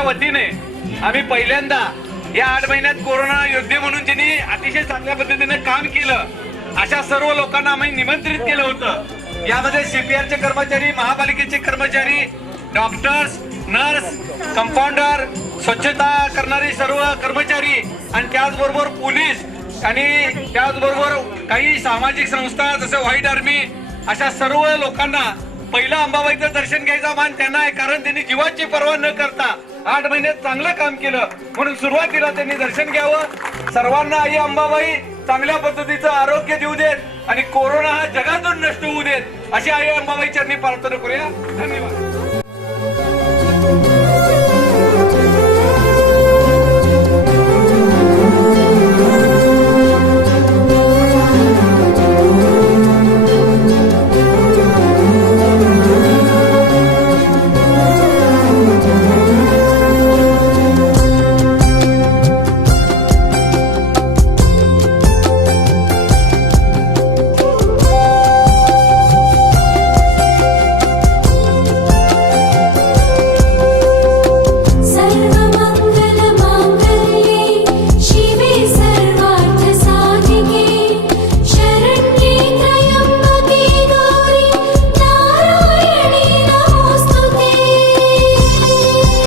वतीने आम्ही पहिल्यांदा या 8 महिन्यात कोरोना योद्धे म्हणून ज्यांनी अतिशय चांगल्या पद्धतीने काम केलं अशा सर्व लोकांना आम्ही निमंत्रित केलं होतं। यामध्ये सीपीआरचे कर्मचारी, महापालिकेचे कर्मचारी, डॉक्टर्स, नर्स, कंपाऊंडर, स्वच्छता करणारे सर्व कर्मचारी आणि त्याचबरोबर पोलीस आणि त्याचबरोबर काही सामाजिक संस्था जसे व्हाईट आर्मी अशा सर्व लोकांना पहिलं अंबाबाईचं दर्शन घ्यायचा मान त्यांना आहे, कारण त्यांनी जीवाची पर्वा न करता 8 महिन्यात चांगलं काम केलं म्हणून सुरुवातीला त्यांनी दर्शन घ्यावं। सर्वांना आई अंबाबाई चांगल्या पद्धतीचं आरोग्य देऊ देत आणि कोरोना हा जगातून नष्ट होऊ देत अशी आई अंबाबाई चरणी प्रार्थना करूया। धन्यवाद।